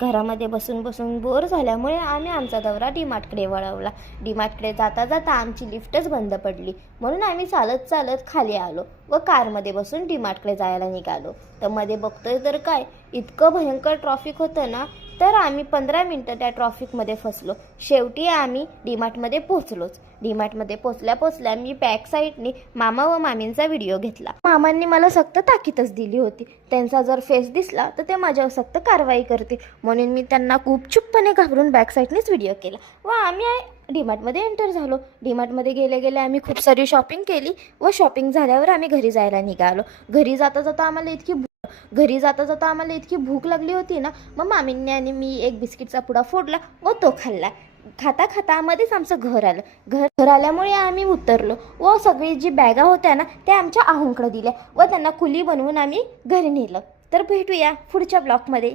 घरामध्ये बसून बसून बोर झाल्यामुळे आम्ही आमचा दौरा डीमार्टकडे वळवला. डीमार्टकडे जाता जाता आमची लिफ्टच बंद पडली, म्हणून आम्ही चालत चालत खाली आलो व कारमध्ये बसून डीमार्टकडे जायला निघालो. तर मध्ये बघतोय तर काय इतकं भयंकर ट्रॉफिक होतं ना, तर आम्ही 15 मिनटं त्या ट्रॉफिकमध्ये फसलो. शेवटी आम्ही डीमार्टमध्ये पोचलोच. डीमार्टमध्ये पोचल्या मी बॅक साईडने मामा व मामींचा व्हिडिओ घेतला. मामांनी मला सक्त ताकीदच दिली होती, त्यांचा जर फेस दिसला तर ते माझ्यावर सक्त कारवाई करते, म्हणून मी त्यांना खूप चुप्पने घाबरून बॅक साईडनेच व्हिडिओ केला व आम्ही डीमार्टमध्ये एंटर झालो. डीमार्टमध्ये गेले आम्ही खूप सारी शॉपिंग केली व शॉपिंग झाल्यावर आम्ही घरी जायला निघालो. घरी जाता जाता आम्हाला इतकी भूक लागली होती ना, मग मामींनी आणि मी एक बिस्किटचा पुडा फोडला व तो खाल्ला. खाता खाता मध्येच आमचं घर आलं. घर आल्यामुळे आम्ही उतरलो व सगळी जी बॅगा होत्या ना त्या आमच्या आहोंकडे दिल्या व त्यांना कुली बनवून आम्ही घरी नेलं. तर भेटूया पुढच्या ब्लॉगमध्ये.